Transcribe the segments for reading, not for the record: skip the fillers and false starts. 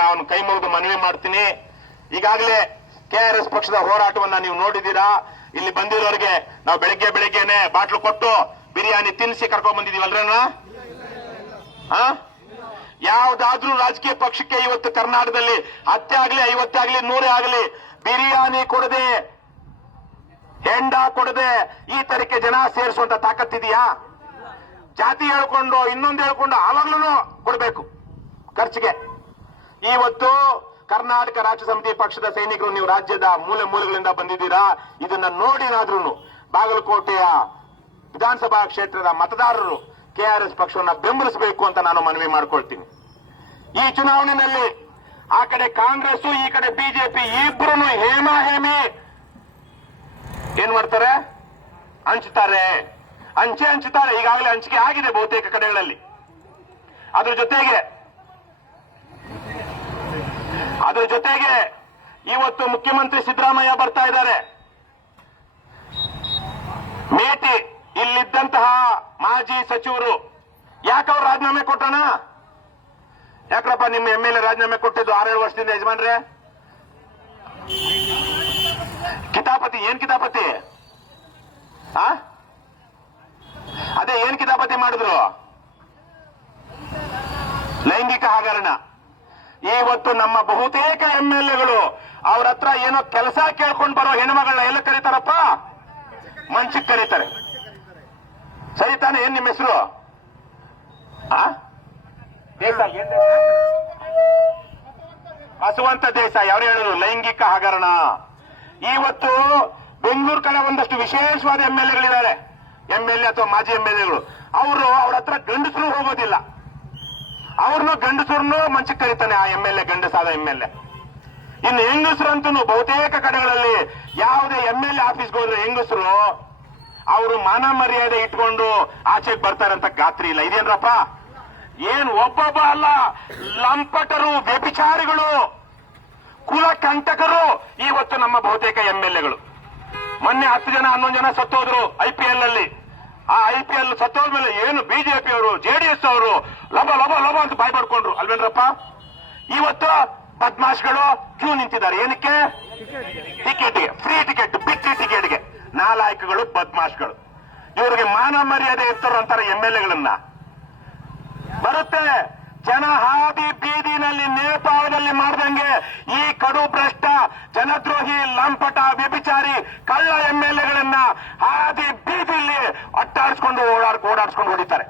ನಾನು ಕೈ ಮುಗಿದು ಮನವಿ ಮಾಡ್ತೀನಿ. ಈಗಾಗಲೇ ಕೆಆರ್ಎಸ್ ಪಕ್ಷದ ಹೋರಾಟವನ್ನ ನೀವು ನೋಡಿದ್ದೀರಾ. ಇಲ್ಲಿ ಬಂದಿರೋರಿಗೆ ನಾವು ಬೆಳಗ್ಗೆನೆ ಬಾಟ್ಲು ಕೊಟ್ಟು ಬಿರಿಯಾನಿ ತಿನ್ನಿಸಿ ಕರ್ಕೊಂಡ್ ಬಂದಿದೀವಲ್ರೇನ? ಯಾವ್ದಾದ್ರೂ ರಾಜಕೀಯ ಪಕ್ಷಕ್ಕೆ ಇವತ್ತು ಕರ್ನಾಟಕದಲ್ಲಿ 10 ಆಗ್ಲಿ 50 ಆಗ್ಲಿ 100 ಆಗ್ಲಿ ಬಿರಿಯಾನಿ ಕೊಡದೆ, ಹೆಂಡ ಕೊಡದೆ ಈ ತರಕ್ಕೆ ಜನ ಸೇರಿಸುವಂತ ತಾಕತ್ತಿದೆಯಾ? ಜಾತಿ ಹೇಳ್ಕೊಂಡು ಇನ್ನೊಂದು ಹೇಳ್ಕೊಂಡು ಆವಾಗ್ಲೂ ಕೊಡಬೇಕು ಖರ್ಚಿಗೆ. ಇವತ್ತು ಕರ್ನಾಟಕ ರಾಜ್ಯ ಸಮಿತಿ ಪಕ್ಷದ ಸೈನಿಕರು ನೀವು ರಾಜ್ಯದ ಮೂಲೆ ಮೂಲೆಗಳಿಂದ ಬಂದಿದ್ದೀರಾ. ಇದನ್ನ ನೋಡಿನಾದ್ರೂ ಬಾಗಲಕೋಟೆಯ ವಿಧಾನಸಭಾ ಕ್ಷೇತ್ರದ ಮತದಾರರು ಕೆಆರ್ಎಸ್ ಪಕ್ಷವನ್ನ ಬೆಂಬಲಿಸಬೇಕು ಅಂತ ನಾನು ಮನವಿ ಮಾಡ್ಕೊಳ್ತೀನಿ. ಈ ಚುನಾವಣೆಯಲ್ಲಿ ಆ ಕಡೆ ಕಾಂಗ್ರೆಸ್, ಈ ಕಡೆ ಬಿಜೆಪಿ ಇಬ್ಬರು ಹೇಮಿ ಏನ್ ಮಾಡ್ತಾರೆ? ಹಂಚುತ್ತಾರೆ, ಹಂಚುತ್ತಾರೆ. ಈಗಾಗಲೇ ಹಂಚಿಕೆ ಆಗಿದೆ ಬಹುತೇಕ ಕಡೆಗಳಲ್ಲಿ. ಅದ್ರ ಜೊತೆಗೆ ಇವತ್ತು ಮುಖ್ಯಮಂತ್ರಿ ಸಿದ್ದರಾಮಯ್ಯ ಬರ್ತಾ ಇದ್ದಾರೆ. ಮೇಟಿ ಇಲ್ಲಿದ್ದಂತಹ ಮಾಜಿ ಸಚಿವರು ಯಾಕವ್ರು ರಾಜೀನಾಮೆ ಕೊಟ್ಟಣ? ಯಾಕ್ರಪ್ಪ ನಿಮ್ಮ MLA ರಾಜೀನಾಮೆ ಕೊಟ್ಟಿದ್ದು 6-7 ವರ್ಷದಿಂದ? ಯಜಮಾನ್ರೆ ಕಿತಾಪತಿ ಏನ್ ಕಿತಾಪತಿ? ಅದೇ ಏನ್ ಕಿತಾಪತಿ ಮಾಡಿದ್ರು? ಲೈಂಗಿಕ ಹಗರಣ. ಇವತ್ತು ನಮ್ಮ ಬಹುತೇಕ MLAಗಳು ಅವ್ರ ಹತ್ರ ಏನೋ ಕೆಲಸ ಕೇಳ್ಕೊಂಡು ಬರೋ ಹೆಣ್ಮಗಳನ್ನ ಎಲ್ಲ ಕರೀತಾರಪ್ಪ, ಮಂಚಕ್ಕೆ ಕರೀತಾರೆ. ಸರಿ ತಾನೆ? ಏನ್ ನಿಮ್ಮ ಹೆಸರು? ಹಸುವಂತ ದೇಸಾಯಿ. ಅವ್ರು ಹೇಳಿದ್ರು ಲೈಂಗಿಕ ಹಗರಣ. ಇವತ್ತು ಬೆಂಗಳೂರು ಕಡೆ ಒಂದಷ್ಟು ವಿಶೇಷವಾದ MLAಗಳಿದ್ದಾರೆ, MLA ಅಥವಾ ಮಾಜಿ MLAಗಳು. ಅವರು ಅವ್ರ ಹತ್ರ ಗಂಡಸರು ಹೋಗೋದಿಲ್ಲ, ಅವ್ರನ್ನು ಗಂಡಸರನ್ನು ಮಂಚಕ್ಕೆ ಕರೀತಾನೆ ಆ MLA, ಗಂಡಸಾದ MLA. ಇನ್ನು ಹೆಂಗಸರಂತೂ ಬಹುತೇಕ ಕಡೆಗಳಲ್ಲಿ ಯಾವುದೇ MLA ಆಫೀಸ್ಗೆ ಹೋದ್ರೆ ಹೆಂಗಸರು ಅವರು ಮಾನ ಮರ್ಯಾದೆ ಇಟ್ಕೊಂಡು ಆಚೆಗೆ ಬರ್ತಾರಂತ ಗಾತ್ರಿ ಇಲ್ಲ. ಇದೇನ್ರಪ್ಪ? ಏನ್ ಒಬ್ಬೊಬ್ಬ ಅಲ್ಲ, ಲಂಪಟರು, ವ್ಯಭಿಚಾರಿಗಳು, ಕುಲ ಕಂಟಕರು ಇವತ್ತು ನಮ್ಮ ಬಹುತೇಕ MLAಗಳು. ಮೊನ್ನೆ 10 ಜನ 11 ಜನ ಸತ್ತೋದ್ರು IPL ಅಲ್ಲಿ. ಆ IPL ಸತ್ತೋದ್ಮೇಲೆ ಏನು ಬಿಜೆಪಿ ಅವರು, JDS ಅವರು ಲಬ ಲಬ ಲಬ ಅಂತ ಬಾಯ್ ಪಡ್ಕೊಂಡ್ರು ಅಲ್ವೇನ್ರಪ್ಪ? ಇವತ್ತು ಬದ್ಮಾಶ್ಗಳು ಕ್ಯೂ ನಿಂತಿದ್ದಾರೆ. ಏನಕ್ಕೆ? ಟಿಕೆಟ್ಗೆ, ಫ್ರೀ ಟಿಕೆಟ್, ಬಿಟ್ಟಿ ಟಿಕೆಟ್ಗೆ. ನಾಲಾಯಕಗಳು, ಬದ್ಮಾಶ್ಗಳು. ಇವರಿಗೆ ಮಾನ ಮರ್ಯಾದೆ ಇರ್ತಾರ ಅಂತಾರೆ MLAಗಳನ್ನ. ಬರುತ್ತೆ ಜನ ಹಾದಿ ಬೀದಿನಲ್ಲಿ ನೇಪಾಳದಲ್ಲಿ ಮಾಡ್ದಂಗೆ ಈ ಕಡು ಭ್ರಷ್ಟ, ಜನದ್ರೋಹಿ, ಲಂಪಟ, ವ್ಯಭಿಚಾರಿ, ಕಳ್ಳ MLAಗಳನ್ನ ಹಾದಿ ಬೀದಿಯಲ್ಲಿ ಅಟ್ಟಾಡಿಸ್ಕೊಂಡು ಓಡಾಡ್ಸ್ಕೊಂಡು ಹೊಡಿತಾರೆ.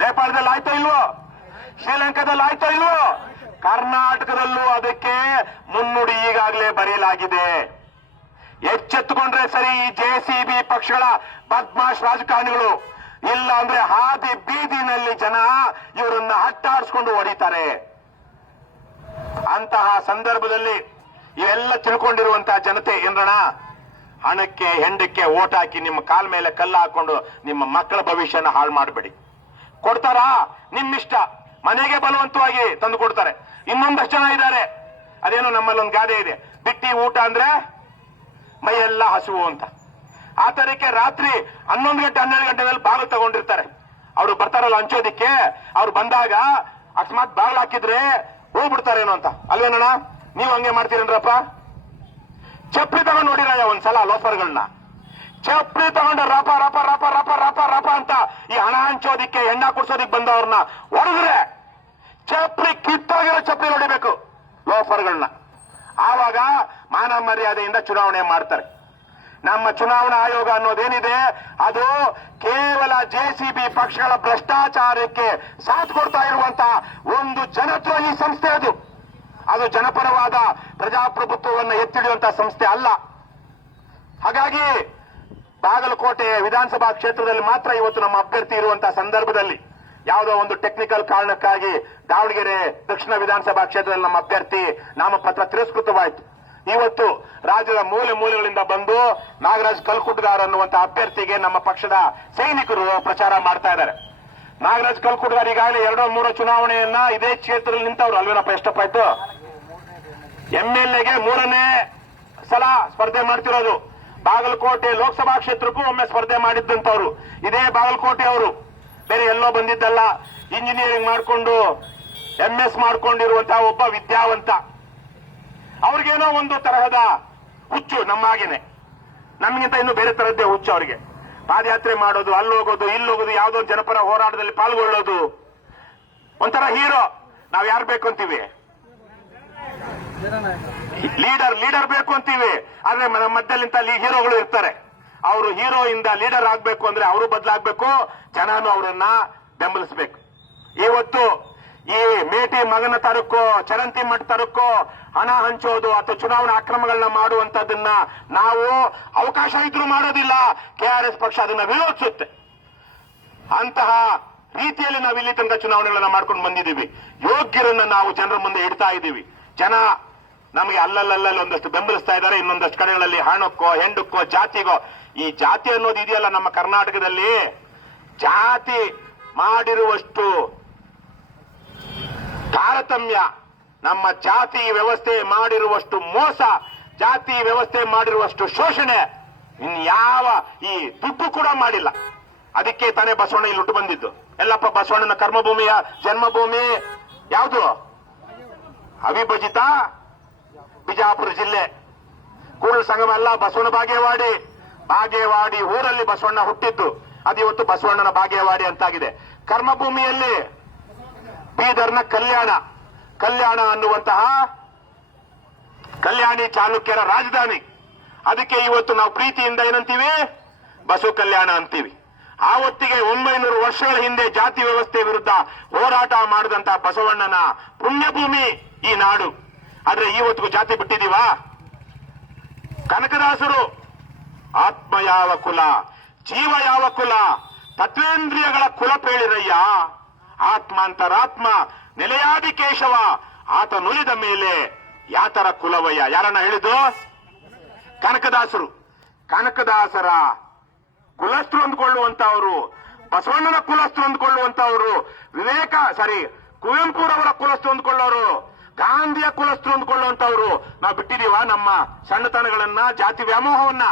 ನೇಪಾಳದಲ್ಲಿ ಆಯ್ತೋ ಇಲ್ವೋ? ಶ್ರೀಲಂಕಾದಲ್ಲಿ ಆಯ್ತೋ ಇಲ್ವೋ? ಕರ್ನಾಟಕದಲ್ಲೂ ಅದಕ್ಕೆ ಮುನ್ನುಡಿ ಈಗಾಗಲೇ ಬರೆಯಲಾಗಿದೆ. ಎಚ್ಚೆತ್ತುಕೊಂಡ್ರೆ ಸರಿ ಈ JCB ಪಕ್ಷಗಳ ಬದ್ಮಾಶ್ ರಾಜಕಾರಣಿಗಳು. ಇಲ್ಲ ಅಂದ್ರೆ ಹಾದಿ ಬೀದಿನಲ್ಲಿ ಜನ ಇವರನ್ನ ಹಟ್ಟಾಡಿಸ್ಕೊಂಡು ಹೊಡಿತಾರೆ. ಅಂತಹ ಸಂದರ್ಭದಲ್ಲಿ ಇವೆಲ್ಲ ತಿಳ್ಕೊಂಡಿರುವಂತಹ ಜನತೆ ಏನಣ, ಹಣಕ್ಕೆ ಹೆಂಡಕ್ಕೆ ಓಟ್ ಹಾಕಿ ನಿಮ್ಮ ಕಾಲ್ ಮೇಲೆ ಕಲ್ಲು ಹಾಕೊಂಡು ನಿಮ್ಮ ಮಕ್ಕಳ ಭವಿಷ್ಯನ ಹಾಳು ಮಾಡಬೇಡಿ. ಕೊಡ್ತಾರಾ? ನಿಮ್ಮಿಷ್ಟ. ಮನೆಗೆ ಬಲವಂತವಾಗಿ ತಂದು ಕೊಡ್ತಾರೆ. ಇನ್ನೊಂದಷ್ಟು ಜನ ಇದ್ದಾರೆ, ಅದೇನೋ ನಮ್ಮಲ್ಲಿ ಒಂದು ಗಾದೆ ಇದೆ, ಬಿಟ್ಟಿ ಊಟ ಅಂದ್ರೆ ಮೈಯೆಲ್ಲ ಹಸುವು ಅಂತ. ಆ ತರಕ್ಕೆ ರಾತ್ರಿ 11 ಗಂಟೆ 12 ಗಂಟೆನಲ್ಲಿ ಬಾಗಿಲು ತಗೊಂಡಿರ್ತಾರೆ. ಅವರು ಬರ್ತಾರಲ್ಲ ಹಂಚೋದಿಕ್ಕೆ, ಅವ್ರು ಬಂದಾಗ ಅಕಸ್ಮಾತ್ ಬಾಗಿಲು ಹಾಕಿದ್ರೆ ಹೋಗ್ಬಿಡ್ತಾರೇನೋ ಅಂತ. ಅಲ್ವೇನಣ್ಣ? ನೀವು ಹಂಗೆ ಮಾಡ್ತೀರೇನ್ರಪ್ಪ? ಚಪ್ಪಲಿ ತಗೊಂಡು ನೋಡಿರಯ್ಯ ಒಂದ್ಸಲ ಲೋಫರ್ಗಳನ್ನ. ಚಪ್ಪಲಿ ತಗೊಂಡು ರಪ ರಪ ರಪ ರಪ ರಪ ರಪ ಅಂತ ಈ ಹಣ ಹಂಚೋದಿಕ್ಕೆ, ಹೆಣ್ಣ ಕುಡ್ಸೋದಿಕ್ ಬಂದವ್ರನ್ನ ಹೊಡೆದ್ರೆ ಚಪ್ಪಲಿ ಕಿತ್ತೋಗಿರೋ ಚಪ್ಪಲಿ ಹೊಡಿಬೇಕು ಲೋಫರ್ಗಳನ್ನ. ಆವಾಗ ಮಾನ ಮರ್ಯಾದೆಯಿಂದ ಚುನಾವಣೆ ಮಾಡ್ತಾರೆ. ನಮ್ಮ ಚುನಾವಣಾ ಆಯೋಗ ಅನ್ನೋದೇನಿದೆ ಅದು ಕೇವಲ JCB ಪಕ್ಷಗಳ ಭ್ರಷ್ಟಾಚಾರಕ್ಕೆ ಸಾಥ್ ಕೊಡ್ತಾ ಇರುವಂತಹ ಒಂದು ಜನದ್ರೋಹಿ ಸಂಸ್ಥೆ. ಅದು ಜನಪರವಾದ ಪ್ರಜಾಪ್ರಭುತ್ವವನ್ನು ಎತ್ತಿಡಿಯುವಂತಹ ಸಂಸ್ಥೆ ಅಲ್ಲ. ಹಾಗಾಗಿ ಬಾಗಲಕೋಟೆ ವಿಧಾನಸಭಾ ಕ್ಷೇತ್ರದಲ್ಲಿ ಮಾತ್ರ ಇವತ್ತು ನಮ್ಮ ಅಭ್ಯರ್ಥಿ ಇರುವಂತಹ ಸಂದರ್ಭದಲ್ಲಿ ಯಾವುದೋ ಒಂದು ಟೆಕ್ನಿಕಲ್ ಕಾರಣಕ್ಕಾಗಿ ದಾವಣಗೆರೆ ದಕ್ಷಿಣ ವಿಧಾನಸಭಾ ಕ್ಷೇತ್ರದಲ್ಲಿ ನಮ್ಮ ಅಭ್ಯರ್ಥಿ ನಾಮಪತ್ರ ತಿರಸ್ಕೃತವಾಯಿತು. ಇವತ್ತು ರಾಜ್ಯದ ಮೂಲೆ ಮೂಲೆಗಳಿಂದ ಬಂದು ನಾಗರಾಜ್ ಕಲ್ಕುಟ್ಗಾರ್ ಅನ್ನುವಂತಹ ಅಭ್ಯರ್ಥಿಗೆ ನಮ್ಮ ಪಕ್ಷದ ಸೈನಿಕರು ಪ್ರಚಾರ ಮಾಡ್ತಾ ಇದ್ದಾರೆ. ನಾಗರಾಜ್ ಕಲ್ಕುಟ್ಗಾರ್ ಈಗಾಗಲೇ 2-3 ಚುನಾವಣೆಯನ್ನ ಇದೇ ಕ್ಷೇತ್ರದಲ್ಲಿ ನಿಂತವ್ರು ಅಲ್ವೇನಪ್ಪ? ಎಷ್ಟಪ್ಪ ಆಯ್ತು? MLAಗೆ 3ನೇ ಸಲ ಸ್ಪರ್ಧೆ ಮಾಡ್ತಿರೋದು. ಬಾಗಲಕೋಟೆ ಲೋಕಸಭಾ ಕ್ಷೇತ್ರಕ್ಕೂ ಒಮ್ಮೆ ಸ್ಪರ್ಧೆ ಮಾಡಿದ್ದಂತವ್ರು ಇದೇ ಬಾಗಲಕೋಟೆ ಅವರು, ಬೇರೆ ಎಲ್ಲೋ ಬಂದಿದ್ದಲ್ಲ. ಇಂಜಿನಿಯರಿಂಗ್ ಮಾಡಿಕೊಂಡು MS ಮಾಡ್ಕೊಂಡಿರುವಂತಹ ಒಬ್ಬ ವಿದ್ಯಾವಂತ. ಅವ್ರಿಗೇನೋ ಒಂದು ತರಹದ ಹುಚ್ಚು, ನಮ್ಮಾಗೇನೆ, ನಮ್ಗಿಂತ ಇನ್ನು ಬೇರೆ ತರದ್ದೇ ಹುಚ್ಚು ಅವ್ರಿಗೆ. ಪಾದಯಾತ್ರೆ ಮಾಡೋದು, ಅಲ್ಲೋಗೋದು ಇಲ್ಲೋಗೋದು, ಯಾವುದೋ ಜನಪರ ಹೋರಾಟದಲ್ಲಿ ಪಾಲ್ಗೊಳ್ಳೋದು, ಒಂಥರ ಹೀರೋ. ನಾವ್ ಯಾರು ಬೇಕು ಅಂತೀವಿ? ಲೀಡರ್ ಬೇಕು ಅಂತೀವಿ. ಆದ್ರೆ ನಮ್ಮ ಮಧ್ಯಲ್ಲಿಂತ ಹೀರೋಗಳು ಇರ್ತಾರೆ. ಅವರು ಹೀರೋ ಇಂದ ಲೀಡರ್ ಆಗ್ಬೇಕು ಅಂದ್ರೆ ಅವರು ಬದಲಾಗಬೇಕು, ಜನನು ಅವರನ್ನ ಬೆಂಬಲಿಸಬೇಕು. ಇವತ್ತು ಈ ಮೇಟಿ ಮಗನ ತರಕ್ಕೋ ಚರಂತಿ ಮಠ ತರಕ್ಕೋ ಹಣ ಹಂಚೋದು ಅಥವಾ ಚುನಾವಣಾ ಅಕ್ರಮಗಳನ್ನ ಮಾಡುವಂತದನ್ನ ನಾವು ಅವಕಾಶ ಇದ್ರೂ ಮಾಡೋದಿಲ್ಲ. KRS ಪಕ್ಷ ಅದನ್ನ ವಿರೋಧಿಸುತ್ತೆ. ಅಂತಹ ರೀತಿಯಲ್ಲಿ ನಾವು ಇಲ್ಲಿ ತನಕ ಚುನಾವಣೆಗಳನ್ನ ಮಾಡ್ಕೊಂಡು ಬಂದಿದ್ದೀವಿ. ಯೋಗ್ಯರನ್ನ ನಾವು ಜನರ ಮುಂದೆ ಇಡ್ತಾ ಇದ್ದೀವಿ. ಜನ ನಮಗೆ ಅಲ್ಲಲ್ಲಿ ಒಂದಷ್ಟು ಬೆಂಬಲಿಸ್ತಾ ಇದ್ದಾರೆ. ಇನ್ನೊಂದಷ್ಟು ಕಡೆಗಳಲ್ಲಿ ಹಣಕ್ಕೋ ಹೆಂಡಕ್ಕೋ ಜಾತಿಗೋ, ಈ ಜಾತಿ ಅನ್ನೋದು ಇದೆಯಲ್ಲ ನಮ್ಮ ಕರ್ನಾಟಕದಲ್ಲಿ, ಜಾತಿ ಮಾಡಿರುವಷ್ಟು ತಾರತಮ್ಯ, ನಮ್ಮ ಜಾತಿ ವ್ಯವಸ್ಥೆ ಮಾಡಿರುವಷ್ಟು ಮೋಸ, ಜಾತಿ ವ್ಯವಸ್ಥೆ ಮಾಡಿರುವಷ್ಟು ಶೋಷಣೆ ಇನ್ಯಾವ ಈ ದುಡ್ಡು ಕೂಡ ಮಾಡಿಲ್ಲ. ಅದಕ್ಕೆ ತಾನೇ ಬಸವಣ್ಣ ಇಲ್ಲಿ ಹುಟ್ಟು ಬಂದಿದ್ದು. ಎಲ್ಲಪ್ಪ ಬಸವಣ್ಣನ ಕರ್ಮಭೂಮಿಯ ಜನ್ಮಭೂಮಿ ಯಾವುದು? ಅವಿಭಜಿತ ಬಿಜಾಪುರ ಜಿಲ್ಲೆ ಕೂಡಲ ಸಂಗಮ ಅಲ್ಲ, ಬಸವನ ಬಾಗೇವಾಡಿ ಊರಲ್ಲಿ ಬಸವಣ್ಣ ಹುಟ್ಟಿದ್ದು. ಅದು ಇವತ್ತು ಬಸವಣ್ಣನ ಬಾಗೇವಾಡಿ ಅಂತಾಗಿದೆ. ಕರ್ಮಭೂಮಿಯಲ್ಲಿ ಬೀದರ್ನ ಕಲ್ಯಾಣ ಅನ್ನುವಂತಹ ಕಲ್ಯಾಣಿ ಚಾಲುಕ್ಯರ ರಾಜಧಾನಿ. ಅದಕ್ಕೆ ಇವತ್ತು ನಾವು ಪ್ರೀತಿಯಿಂದ ಏನಂತೀವಿ? ಬಸವ ಕಲ್ಯಾಣ ಅಂತೀವಿ. ಆವತ್ತಿಗೆ 900 ವರ್ಷಗಳ ಹಿಂದೆ ಜಾತಿ ವ್ಯವಸ್ಥೆ ವಿರುದ್ಧ ಹೋರಾಟ ಮಾಡಿದಂತಹ ಬಸವಣ್ಣನ ಪುಣ್ಯಭೂಮಿ ಈ ನಾಡು. ಆದ್ರೆ ಇವತ್ತಿಗೂ ಜಾತಿ ಬಿಟ್ಟಿದೀವಾ? ಕನಕದಾಸರು ಆತ್ಮ ಯಾವ ಕುಲ, ಜೀವ ಯಾವ ಕುಲ, ತತ್ವೇಂದ್ರಿಯಗಳ ಕುಲ ಪೇಳಿರಯ್ಯ, ಆತ್ಮ ಅಂತರಾತ್ಮ ನೆಲೆಯಾದಿ ಕೇಶವ, ಆತ ನುಲಿದ ಮೇಲೆ ಯಾತರ ಕುಲವಯ್ಯ. ಯಾರನ್ನ ಹೇಳಿದ್ದು? ಕನಕದಾಸರು. ಕನಕದಾಸರ ಕುಲಸ್ಥರು ಅಂದ್ಕೊಳ್ಳುವಂತವರು, ಬಸವಣ್ಣನ ಕುಲಸ್ಥರು ಅಂದ್ಕೊಳ್ಳುವಂತವರು, ಕುವೆಂಪುರವರ ಕುಲಸ್ಥರು ಅಂದ್ಕೊಳ್ಳೋರು, ಗಾಂಧಿಯ ಕುಲಸ್ಥರು ಅಂದ್ಕೊಳ್ಳುವಂತವರು. ನಾವು ಬಿಟ್ಟಿದೀವ ನಮ್ಮ ಸಣ್ಣತನಗಳನ್ನ, ಜಾತಿ ವ್ಯಾಮೋಹವನ್ನ?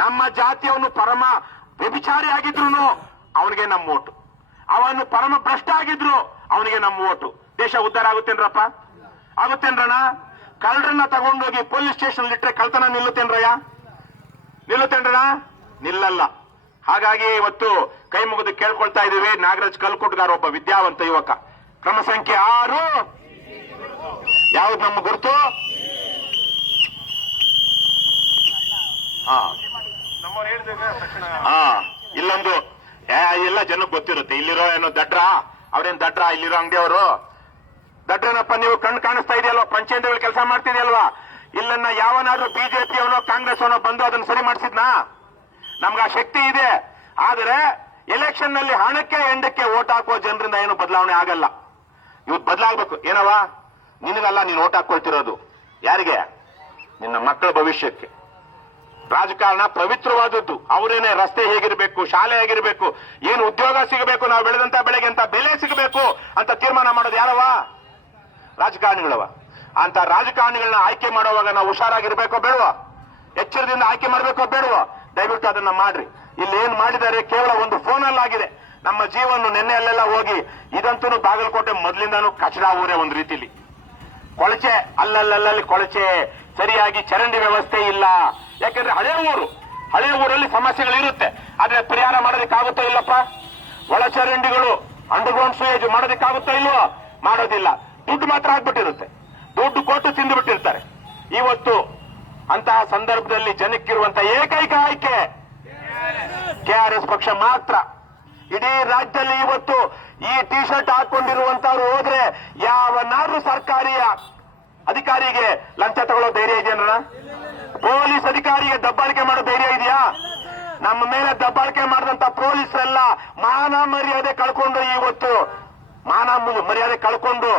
ನಮ್ಮ ಜಾತಿಯವನು ಪರಮ ವ್ಯಭಿಚಾರಿ ಆಗಿದ್ರು ಅವನಿಗೆ ನಮ್ಮ ಓಟು, ಅವನು ಪರಮ ಭ್ರಷ್ಟ ಆಗಿದ್ರು ಅವನಿಗೆ ನಮ್ಮ ಓಟು. ದೇಶ ಉದ್ಧಾರ ಆಗುತ್ತೇನ್ರಪ್ಪ? ಆಗುತ್ತೇನ್ರಣ? ಕಳ್ಳರನ್ನ ತಗೊಂಡೋಗಿ ಪೊಲೀಸ್ ಸ್ಟೇಷನ್ ಇಟ್ಟರೆ ಕಳ್ತನ ನಿಲ್ಲುತ್ತೇನ್ರಣ? ನಿಲ್ಲಲ್ಲ. ಹಾಗಾಗಿ ಇವತ್ತು ಕೈ ಮುಗಿದು ಕೇಳ್ಕೊಳ್ತಾ ಇದೀವಿ. ನಾಗರಾಜ್ ಕಲ್ಕುಟ್ಗಾರ್ ಒಬ್ಬ ವಿದ್ಯಾವಂತ ಯುವಕ. ಕ್ರಮ ಸಂಖ್ಯೆ 6 ಯಾವ್ದು ನಮ್ಮ ಗುರುತು? ಇಲ್ಲೊಂದು ಎಲ್ಲ ಜನಕ್ಕೆ ಗೊತ್ತಿರುತ್ತೆ. ಇಲ್ಲಿರೋ ಏನೋ ದಡ್ರ, ಅವ್ರೇನ್ ದಡ್ರ? ಇಲ್ಲಿರೋ ಅಂಗಡಿಯವರು ದಡ್ರನಪ್ಪ. ನೀವು ಕಣ್ಣು ಕಾಣಿಸ್ತಾ ಇದೆಯಲ್ವಾ? ಪಂಚಾಯತ್ಗಳು ಕೆಲಸ ಮಾಡ್ತಿದೆಯಲ್ವಾ? ಇಲ್ಲನ್ನ ಯಾವನಾದ್ರೂ ಬಿಜೆಪಿ ಅವನೋ ಕಾಂಗ್ರೆಸ್ ಅವನೋ ಬಂದು ಅದನ್ನ ಸರಿ ಮಾಡಿಸಿದ್ನಾ? ನಮ್ಗೆ ಆ ಶಕ್ತಿ ಇದೆ. ಆದರೆ ಎಲೆಕ್ಷನ್ ನಲ್ಲಿ ಹಣಕ್ಕೆ ಹೆಂಡಕ್ಕೆ ಓಟ್ ಹಾಕುವ ಜನರಿಂದ ಏನು ಬದಲಾವಣೆ ಆಗಲ್ಲ. ಇವತ್ತು ಬದಲಾಗಬೇಕು. ಏನವ? ನಿನಗಲ್ಲ, ನೀನು ಓಟ್ ಹಾಕೊಳ್ತಿರೋದು ಯಾರಿಗೆ? ನಿನ್ನ ಮಕ್ಕಳ ಭವಿಷ್ಯಕ್ಕೆ. ರಾಜಕಾರಣ ಪವಿತ್ರವಾದದ್ದು. ಅವರೇನೆ ರಸ್ತೆ ಹೇಗಿರಬೇಕು, ಶಾಲೆ ಹೇಗಿರಬೇಕು, ಏನು ಉದ್ಯೋಗ ಸಿಗಬೇಕು, ನಾವು ಬೆಳೆದಂತ ಬೆಳೆಗೆ ಅಂತ ಬೆಲೆ ಸಿಗಬೇಕು ಅಂತ ತೀರ್ಮಾನ ಮಾಡೋದು ಯಾರವ? ರಾಜಕಾರಣಿಗಳವ. ಅಂತ ರಾಜಕಾರಣಿಗಳನ್ನ ಆಯ್ಕೆ ಮಾಡುವಾಗ ನಾವು ಹುಷಾರಾಗಿರ್ಬೇಕೋ ಬೇಡವೋ? ಎಚ್ಚರದಿಂದ ಆಯ್ಕೆ ಮಾಡಬೇಕೋ ಬೇಡವೋ? ದಯವಿಟ್ಟು ಅದನ್ನ ಮಾಡ್ರಿ. ಇಲ್ಲಿ ಏನ್ ಮಾಡಿದ್ದಾರೆ ಕೇವಲ ಒಂದು ಫೋನಲ್ಲಿ ಆಗಿದೆ. ನಮ್ಮ ಜೀವನ ನೆನ್ನೆಯಲ್ಲೆಲ್ಲ ಹೋಗಿ, ಇದಂತೂ ಬಾಗಲಕೋಟೆ ಮೊದಲಿಂದಾನು ಕಚಡ ಊರೇ ಒಂದು ರೀತಿಲಿ. ಕೊಳಚೆ, ಅಲ್ಲಲ್ಲಿ ಕೊಳಚೆ, ಸರಿಯಾಗಿ ಚರಂಡಿ ವ್ಯವಸ್ಥೆ ಇಲ್ಲ. ಯಾಕಂದ್ರೆ ಹಳೆ ಊರಲ್ಲಿ ಸಮಸ್ಯೆಗಳಿರುತ್ತೆ. ಆದ್ರೆ ಪರಿಹಾರ ಮಾಡೋದಕ್ಕಾಗುತ್ತೋ ಇಲ್ಲಪ್ಪ? ಒಳಚರಂಡಿಗಳು, ಅಂಡರ್ಗ್ರೌಂಡ್ ಸ್ವೇಜ್ ಮಾಡೋದಕ್ಕಾಗುತ್ತೋ ಇಲ್ವೋ? ಮಾಡೋದಿಲ್ಲ. ದುಡ್ಡು ಮಾತ್ರ ಆಗ್ಬಿಟ್ಟಿರುತ್ತೆ. ದುಡ್ಡು ಕೊಟ್ಟು ತಿಂದು ಬಿಟ್ಟಿರ್ತಾರೆ. ಇವತ್ತು ಅಂತಹ ಸಂದರ್ಭದಲ್ಲಿ ಜನಕ್ಕಿರುವಂತಹ ಏಕೈಕ ಆಯ್ಕೆ KRS ಪಕ್ಷ ಮಾತ್ರ. ಇಡೀ ರಾಜ್ಯದಲ್ಲಿ ಇವತ್ತು ಈ ಟಿ ಶರ್ಟ್ ಹಾಕೊಂಡಿರುವಂತವ್ರು ಹೋದ್ರೆ ಯಾವನಾದ್ರೂ ಸರ್ಕಾರಿಯ ಅಧಿಕಾರಿಗೆ ಲಂಚ ತಗೊಳ್ಳೋ ಧೈರ್ಯ ಇದೆಯಲ್ಲ? ಪೊಲೀಸ್ ಅಧಿಕಾರಿಗೆ ದಬ್ಬಾಳಿಕೆ ಮಾಡೋ ಧೈರ್ಯ ಇದೆಯಾ? ನಮ್ಮ ಮೇಲೆ ದಬ್ಬಾಳಿಕೆ ಮಾಡಿದಂತ ಪೊಲೀಸರೆಲ್ಲ ಮಾನ ಮರ್ಯಾದೆ ಕಳ್ಕೊಂಡು, ಇವತ್ತು ಮಾನ ಮರ್ಯಾದೆ ಕಳ್ಕೊಂಡು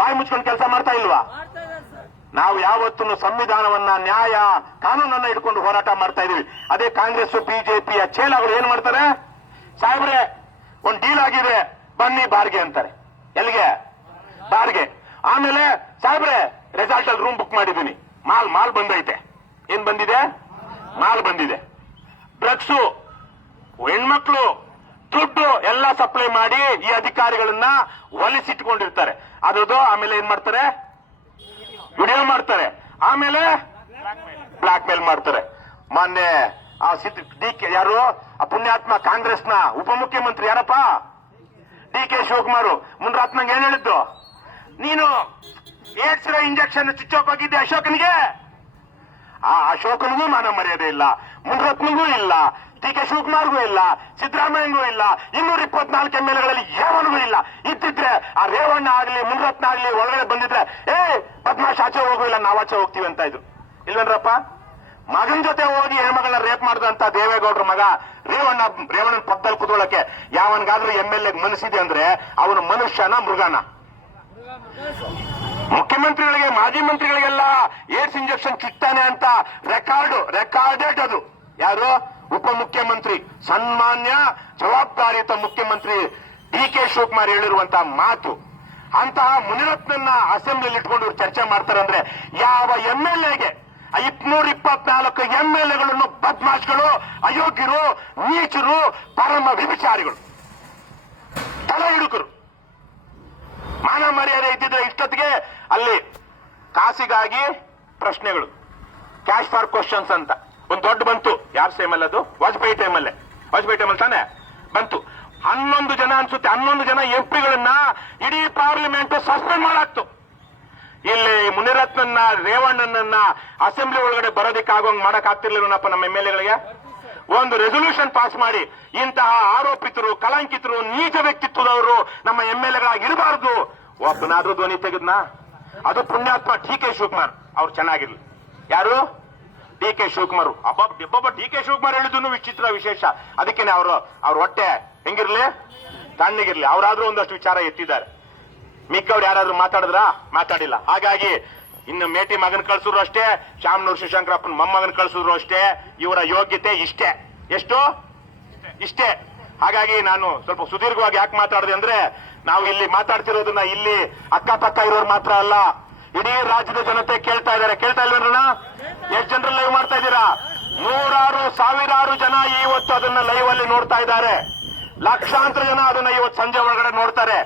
ಬಾಯಿ ಮುಚ್ಕೊಂಡು ಕೆಲಸ ಮಾಡ್ತಾ ಇಲ್ವಾ? ನಾವು ಯಾವತ್ತೂ ಸಂವಿಧಾನವನ್ನ, ನ್ಯಾಯ, ಕಾನೂನನ್ನ ಇಟ್ಕೊಂಡು ಹೋರಾಟ ಮಾಡ್ತಾ ಇದೀವಿ. ಅದೇ ಕಾಂಗ್ರೆಸ್ ಬಿಜೆಪಿಯ ಚೇಲಾಗಳು ಏನ್ ಮಾಡ್ತಾರೆ? ಸಾಹೇಬ್ರೆ, ಒಂದ್ ಡೀಲ್ ಆಗಿದೆ, ಬನ್ನಿ ಬಾರ್ಗೆ ಅಂತಾರೆ. ಎಲ್ಲಿಗೆ? ಬಾರ್ಗೆ. ಆಮೇಲೆ ಸಾಹೇಬ್ರೆ, ರೆಸಾರ್ಟ್ ಅಲ್ಲಿ ರೂಮ್ ಬುಕ್ ಮಾಡಿದ್ದೀನಿ, ಮಾಲ್ ಬಂದೈತೆ. ಏನ್ ಬಂದಿದೆ? ಮಾಲ್ ಬಂದಿದೆ. ಡ್ರಗ್ಸು, ಹೆಣ್ಮಕ್ಳು, ದುಡ್ಡು ಎಲ್ಲ ಸಪ್ಲೈ ಮಾಡಿ ಈ ಅಧಿಕಾರಿಗಳನ್ನ ಒಲಿಸಿಟ್ಕೊಂಡಿರ್ತಾರೆ. ಅದ್ರದ್ದು ಆಮೇಲೆ ಏನ್ ಮಾಡ್ತಾರೆ, ವಿಡಿಯೋ ಮಾಡ್ತಾರೆ, ಆಮೇಲೆ ಬ್ಲಾಕ್ ಮೇಲ್ ಮಾಡ್ತಾರೆ. ಮೊನ್ನೆ ಆ ಯಾರು ಆ ಪುಣ್ಯಾತ್ಮ ಕಾಂಗ್ರೆಸ್ನ ಉಪಮುಖ್ಯಮಂತ್ರಿ ಯಾರಪ್ಪ, ಡಿ.ಕೆ. ಶಿವಕುಮಾರ್ ಮುನ್ರಾತ್ನಂಗೆ ಏನ್ ಹೇಳಿದ್ದು, ನೀನು ಏಡ್ಸ್ ಇಂಜೆಕ್ಷನ್ ಚುಚ್ಚೋಕ್ ಹೋಗಿದ್ದೆ ಅಶೋಕನಿಗೆ. ಆ ಅಶೋಕನಿಗೂ ಮಾನ ಮರ್ಯಾದೆ ಇಲ್ಲ, ಮುನ್ರತ್ನಿಗೂ ಇಲ್ಲ, ಡಿ.ಕೆ. ಶಿವಕುಮಾರ್ಗೂ ಇಲ್ಲ, ಸಿದ್ದರಾಮಯ್ಯಗೂ ಇಲ್ಲ, 224 MLAಗಳಲ್ಲಿ ಯಾವನಿಗೂ ಇಲ್ಲ. ಇದ್ದಿದ್ರೆ ಆ ರೇವಣ್ಣ ಆಗ್ಲಿ ಮುನ್ರತ್ನ ಆಗ್ಲಿ ಒಳಗಡೆ ಬಂದಿದ್ರೆ ಪದ್ಮಾಶ್ ಆಚೆ ಹೋಗುವಿಲ್ಲ, ನಾವಾಚೆ ಹೋಗ್ತೀವಿ ಅಂತ ಇದ್ರು. ಇಲ್ವೇನ್ರಪ್ಪ, ಮಗನ ಜೊತೆ ಹೋಗಿ ಹೆಣ್ಮಗಳನ್ನ ರೇಪ್ ಮಾಡಿದಂತ ದೇವೇಗೌಡರ ಮಗ ರೇವಣ್ಣನ ಪಕ್ಕದಲ್ಲಿ ಕುತ್ಕೊಳ್ಳಕ್ಕೆ ಯಾವನ್ಗಾದ್ರೂ MLA ಮನಸ್ಸಿದೆ ಅಂದ್ರೆ ಅವನು ಮನುಷ್ಯನ ಮೃಗನ? ಮುಖ್ಯಮಂತ್ರಿಗಳಿಗೆ ಮಾಜಿ ಮಂತ್ರಿಗಳಿಗೆಲ್ಲ ಏಡ್ಸ್ ಇಂಜೆಕ್ಷನ್ ಚುಚ್ತಾನೆ ಅಂತ ರೆಕಾರ್ಡೆಡ್ ಅದು ಯಾರು, ಉಪಮುಖ್ಯಮಂತ್ರಿ, ಸನ್ಮಾನ್ಯ ಜವಾಬ್ದಾರಿಯುತ ಮುಖ್ಯಮಂತ್ರಿ ಡಿ.ಕೆ. ಶಿವಕುಮಾರ್ ಹೇಳಿರುವಂತಹ ಮಾತು. ಅಂತಹ ಮುನಿರತ್ನನ್ನ ಅಸೆಂಬ್ಲಿಯಲ್ಲಿ ಇಟ್ಕೊಂಡು ಚರ್ಚೆ ಮಾಡ್ತಾರೆ ಅಂದ್ರೆ ಯಾವ MLAಗೆ 224 MLAಗಳನ್ನು ಬದ್ಮಾಶ್ಗಳು, ಅಯೋಗ್ಯರು, ನೀಚರು, ಪರಮ ವಿಭಿಚಾರಿಗಳು, ತಲೆ ಹಿಡುಕರು. ಮಾನ ಮರ್ಯಾದೆ ಇದ್ದಿದ್ರೆ ಇಷ್ಟೊತ್ತಿಗೆ ಅಲ್ಲಿ ಕಾಸಿಗಾಗಿ ಪ್ರಶ್ನೆಗಳು, ಕ್ಯಾಶ್ ಫಾರ್ ಕ್ವಶನ್ಸ್ ಅಂತ ಒಂದು ದೊಡ್ಡ ಬಂತು. ಯಾರ ಟೈಮಲ್ಲಿ ಅದು, ವಾಜಪೇಯಿ ಟೈಮಲ್ಲಿ ತಾನೆ ಬಂತು. 11 ಜನ ಅನ್ಸುತ್ತೆ, 11 ಜನ ಎಂಪಿಗಳನ್ನ ಇಡೀ ಪಾರ್ಲಿಮೆಂಟ್ ಸಸ್ಪೆಂಡ್ ಮಾಡಾಕ್ತು. ಇಲ್ಲಿ ಮುನಿರತ್ನನ್ನ ರೇವಣ್ಣನನ್ನ ಅಸೆಂಬ್ಲಿ ಒಳಗಡೆ ಬರೋದಕ್ಕಾಗೋಂಗ್ ಮಾಡಕ್ ಆಗ್ತಿರ್ಲಿಲ್ಲನಪ್ಪ ನಮ್ಮ MLAಗಳಿಗೆ. ಒಂದು ರೆಸೊಲ್ಯೂಷನ್ ಪಾಸ್ ಮಾಡಿ ಇಂತಹ ಆರೋಪಿತರು, ಕಳಂಕಿತರು, ನೀಚ ವ್ಯಕ್ತಿತ್ವದವರು ನಮ್ಮ MLAಗಳಾಗಿರಬಾರದು. ಒಬ್ಬನಾದ್ರೂ ಧ್ವನಿ ತೆಗೆದ್ನಾ? ಅದು ಪುಣ್ಯಾತ್ಮ ಡಿ.ಕೆ. ಶಿವಕುಮಾರ್ ಅವ್ರು ಚೆನ್ನಾಗಿರ್ಲಿ. ಯಾರು, ಡಿ.ಕೆ. ಶಿವಕುಮಾರ್. ಒಬ್ಬ ಡಿ.ಕೆ. ಶಿವಕುಮಾರ್ ಹೇಳಿದ್ದು ವಿಚಿತ್ರ ವಿಶೇಷ. ಅದಕ್ಕೇನೆ ಅವ್ರ ಹೊಟ್ಟೆ ಹೆಂಗಿರ್ಲಿ, ತಣ್ಣಗಿರ್ಲಿ. ಅವರಾದ್ರೂ ಒಂದಷ್ಟು ವಿಚಾರ ಎತ್ತಿದ್ದಾರೆ. ಮಿಕ್ಕವ್ರು ಯಾರಾದ್ರೂ ಮಾತಾಡಿಲ್ಲ. ಹಾಗಾಗಿ ಇನ್ನು ಮೇಟಿ ಮಗನ್ ಕಳ್ಸಿದ್ರು ಅಷ್ಟೇ, ಶಾಮನೂರ್ ಶಿವಶಂಕರಪ್ಪನ ಮೊಮ್ಮಗನ್ ಕಳ್ಸಿದ್ರು ಅಷ್ಟೇ. ಇವರ ಯೋಗ್ಯತೆ ಇಷ್ಟೇ. ಹಾಗಾಗಿ ನಾನು ಸ್ವಲ್ಪ ಸುದೀರ್ಘವಾಗಿ ಯಾಕೆ ಮಾತಾಡಿದೆ ಅಂದ್ರೆ, ನಾವು ಇಲ್ಲಿ ಮಾತಾಡ್ತಿರೋದನ್ನ ಇಲ್ಲಿ ಅಕ್ಕಪಕ್ಕ ಇರೋರು ಮಾತ್ರ ಅಲ್ಲ, ಇಡೀ ರಾಜ್ಯದ ಜನತೆ ಕೇಳ್ತಾ ಇಲ್ವೇನ್ರಣ್ಣ? ಎಷ್ಟು ಜನರು ಲೈವ್ ಮಾಡ್ತಾ ಇದ್ದೀರಾ? ನೂರಾರು ಸಾವಿರಾರು ಜನ ಇವತ್ತು ಅದನ್ನ ಲೈವ್ ಅಲ್ಲಿ ನೋಡ್ತಾ ಇದ್ದಾರೆ. ಲಕ್ಷಾಂತರ ಜನ ಅದನ್ನ ಇವತ್ತು ಸಂಜೆ ಒಳಗಡೆ ನೋಡ್ತಾರೆ.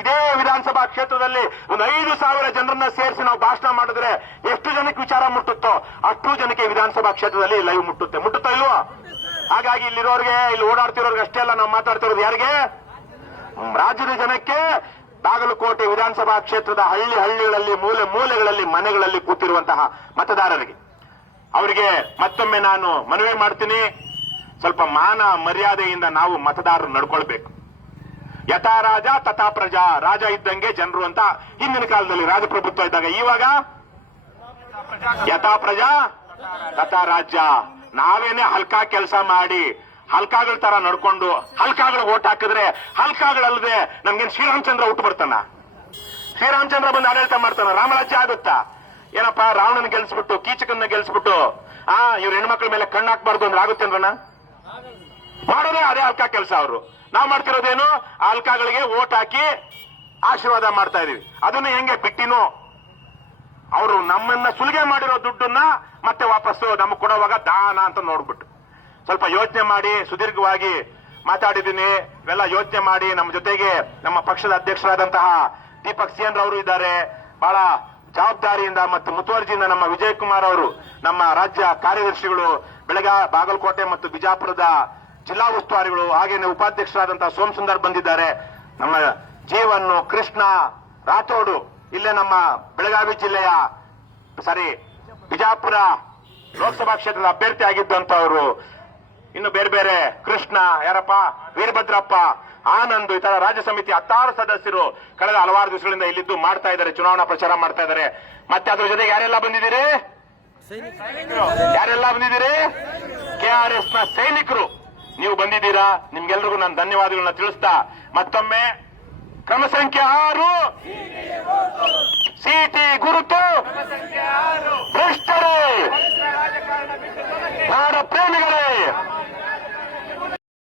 ಇದೇ ವಿಧಾನಸಭಾ ಕ್ಷೇತ್ರದಲ್ಲಿ ಒಂದು 5,000 ಜನರನ್ನ ಸೇರಿಸಿ ನಾವು ಭಾಷಣ ಮಾಡಿದ್ರೆ ಎಷ್ಟು ಜನಕ್ಕೆ ವಿಚಾರ ಮುಟ್ಟುತ್ತೋ ಅಷ್ಟು ಜನಕ್ಕೆ ವಿಧಾನಸಭಾ ಕ್ಷೇತ್ರದಲ್ಲಿ ಲೈವ್ ಮುಟ್ಟುತ್ತಾ ಇಲ್ವೋ? ಹಾಗಾಗಿ ಇಲ್ಲಿರೋರಿಗೆ, ಇಲ್ಲಿ ಓಡಾಡ್ತಿರೋರ್ಗೆ ಅಷ್ಟೇ ಅಲ್ಲ, ನಾವು ಮಾತಾಡ್ತಿರೋದು ಯಾರಿಗೆ? ರಾಜ್ಯದ ಜನಕ್ಕೆ, ಬಾಗಲಕೋಟೆ ವಿಧಾನಸಭಾ ಕ್ಷೇತ್ರದ ಹಳ್ಳಿಗಳಲ್ಲಿ, ಮೂಲೆಗಳಲ್ಲಿ, ಮನೆಗಳಲ್ಲಿ ಕೂತಿರುವಂತಹ ಮತದಾರರಿಗೆ, ಅವರಿಗೆ ಮತ್ತೊಮ್ಮೆ ನಾನು ಮನವಿ ಮಾಡ್ತೀನಿ, ಸ್ವಲ್ಪ ಮಾನ ಮರ್ಯಾದೆಯಿಂದ ನಾವು ಮತದಾರರು ನಡ್ಕೊಳ್ಬೇಕು. ಯಥಾ ರಾಜ ತಥಾ ಪ್ರಜಾ, ರಾಜ ಇದ್ದಂಗೆ ಜನರು ಅಂತ ಹಿಂದಿನ ಕಾಲದಲ್ಲಿ ರಾಜಪ್ರಭುತ್ವ ಇದ್ದಾಗ. ಇವಾಗ ಯಥಾ ಪ್ರಜಾ ತಥಾ ರಾಜ್ಯ. ನಾವೇನೆ ಹಲ್ಕಾ ಕೆಲಸ ಮಾಡಿ ಹಲ್ಕಾಗಳ ತರ ನಡ್ಕೊಂಡು ಹಲ್ಕಾಗಳು ಓಟ್ ಹಾಕಿದ್ರೆ ಹಲ್ಕಾಗಳಲ್ಲದೆ ನಮ್ಗೇನು ಶ್ರೀರಾಮಚಂದ್ರ ಹುಟ್ಟು ಬರ್ತಾನ? ಶ್ರೀರಾಮಚಂದ್ರ ಬಂದು ಆಡಳಿತ ಮಾಡ್ತಾನ? ರಾಮರಾಜ್ಯ ಆಗುತ್ತಾ? ಏನಪ್ಪಾ, ರಾವಣನ ಗೆಲ್ಸ್ಬಿಟ್ಟು, ಕೀಚಕನ್ನ ಗೆಲ್ಸ್ಬಿಟ್ಟು ಇವ್ರ ಹೆಣ್ಮಕ್ಳ ಮೇಲೆ ಕಣ್ಣು ಹಾಕ್ಬಾರ್ದು ಅಂದ್ರೆ ಆಗುತ್ತೇನ್ರಣ್ಣ? ಮಾಡೋದೇ ಅದೇ ಹಲ್ಕಾ ಕೆಲಸ. ಅವರು ನಾವು ಮಾಡ್ತಿರೋದೇನು, ಹಲ್ಕಾಗಳಿಗೆ ಓಟ್ ಹಾಕಿ ಆಶೀರ್ವಾದ ಮಾಡ್ತಾ ಇದೀವಿ. ಅದನ್ನ ಹೆಂಗೆ ಬಿಟ್ಟಿನೋ, ಅವರು ನಮ್ಮನ್ನ ಸುಲಿಗೆ ಮಾಡಿರೋ ದುಡ್ಡನ್ನ ಮತ್ತೆ ವಾಪಸ್ಸು ನಮಗೆ ಕೊಡುವಾಗ ದಾನ ಅಂತ ನೋಡ್ಬಿಟ್ಟು ಸ್ವಲ್ಪ ಯೋಚನೆ ಮಾಡಿ ಸುದೀರ್ಘವಾಗಿ ಮಾತಾಡಿದ್ದೀನಿ. ಇವೆಲ್ಲ ಯೋಚನೆ ಮಾಡಿ ನಮ್ಮ ಜೊತೆಗೆ ನಮ್ಮ ಪಕ್ಷದ ಅಧ್ಯಕ್ಷರಾದಂತಹ ದೀಪಕ್ ಸಿಎನ್ ಅವರು ಇದ್ದಾರೆ. ಬಹಳ ಜವಾಬ್ದಾರಿಯಿಂದ ಮತ್ತು ಮುತುವರ್ಜಿಯಿಂದ ನಮ್ಮ ವಿಜಯ್ ಕುಮಾರ್ ಅವರು, ನಮ್ಮ ರಾಜ್ಯ ಕಾರ್ಯದರ್ಶಿಗಳು, ಬಾಗಲಕೋಟೆ ಮತ್ತು ಬಿಜಾಪುರದ ಜಿಲ್ಲಾ ಉಸ್ತುವಾರಿಗಳು, ಹಾಗೇನೆ ಉಪಾಧ್ಯಕ್ಷರಾದಂತಹ ಸೋಮಸುಂದರ್ ಬಂದಿದ್ದಾರೆ. ನಮ್ಮ ಜೀವನ್, ಕೃಷ್ಣ ರಾಥೋಡು, ಇಲ್ಲೇ ನಮ್ಮ ಬೆಳಗಾವಿ ಜಿಲ್ಲೆಯ ಬಿಜಾಪುರ ಲೋಕಸಭಾ ಕ್ಷೇತ್ರದ ಅಭ್ಯರ್ಥಿ ಆಗಿದ್ದಂತವರು, ಇನ್ನು ಬೇರೆ ಕೃಷ್ಣ, ಯಾರಪ್ಪ, ವೀರಭದ್ರಪ್ಪ, ಆನಂದ್, ಈ ತರ ರಾಜ್ಯ ಸಮಿತಿ 16 ಸದಸ್ಯರು ಕಳೆದ ಹಲವಾರು ದಿವಸಗಳಿಂದ ಇಲ್ಲಿದ್ದು ಮಾಡ್ತಾ ಇದ್ದಾರೆ, ಚುನಾವಣಾ ಪ್ರಚಾರ ಮಾಡ್ತಾ ಇದ್ದಾರೆ. ಮತ್ತೆ ಅದ್ರ ಜೊತೆಗೆ ಯಾರೆಲ್ಲ ಬಂದಿದ್ದೀರಿ? KRS ನ ಸೈನಿಕರು ನೀವು ಬಂದಿದ್ದೀರಾ. ನಿಮ್ಗೆಲ್ರಿಗೂ ನಾನು ಧನ್ಯವಾದಗಳನ್ನ ತಿಳಿಸ್ತಾ ಮತ್ತೊಮ್ಮೆ ಕ್ರಮ ಸಂಖ್ಯೆ 6